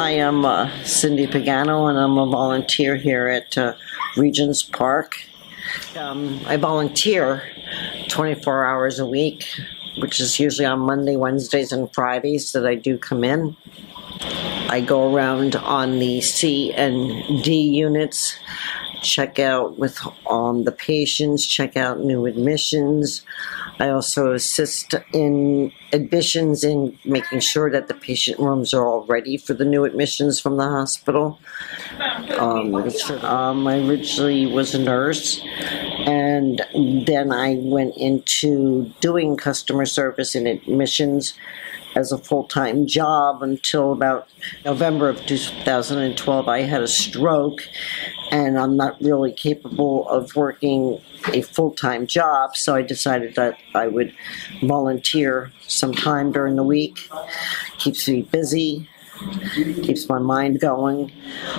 Hi, I'm Cindy Pagano, and I'm a volunteer here at Regents Park. I volunteer 24 hours a week, which is usually on Monday, Wednesdays, and Fridays that I do come in. I go around on the C and D units, check out with the patients, check out new admissions. I also assist in admissions in making sure that the patient rooms are all ready for the new admissions from the hospital. I originally was a nurse, and then I went into doing customer service in admissions as a full-time job until about November of 2012. I had a stroke, and I'm not really capable of working a full-time job, so I decided that I would volunteer sometime during the week. Keeps me busy, keeps my mind going.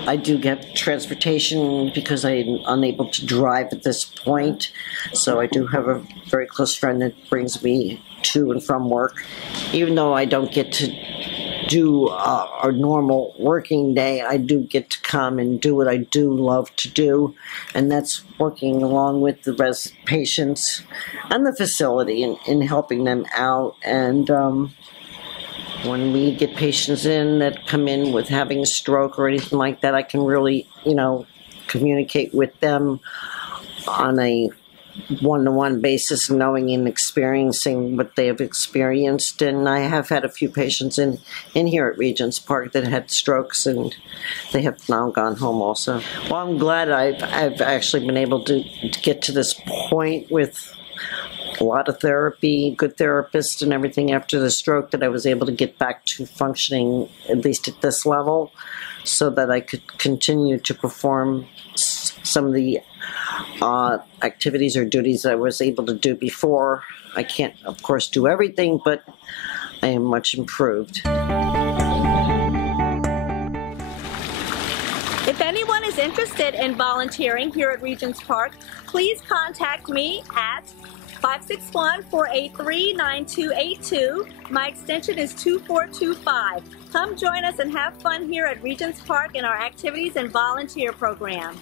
I do get transportation because I'm unable to drive at this point, so I do have a very close friend that brings me to and from work. Even though I don't get to do a normal working day, I do get to come and do what I do love to do, and that's working along with the patients and the facility in helping them out. And when we get patients in that come in with having a stroke or anything like that, I can really, communicate with them on a one-to-one basis, knowing and experiencing what they have experienced. And I have had a few patients in here at Regents Park that had strokes, and they have now gone home also. Well, I'm glad I've actually been able to get to this point with a lot of therapy, good therapists and everything after the stroke, that I was able to get back to functioning, at least at this level, so that I could continue to perform some of the activities or duties that I was able to do before. I can't, of course, do everything, but I am much improved. If anyone is interested in volunteering here at Regents Park, please contact me at 561-483-9282. My extension is 2425. Come join us and have fun here at Regents Park in our activities and volunteer program.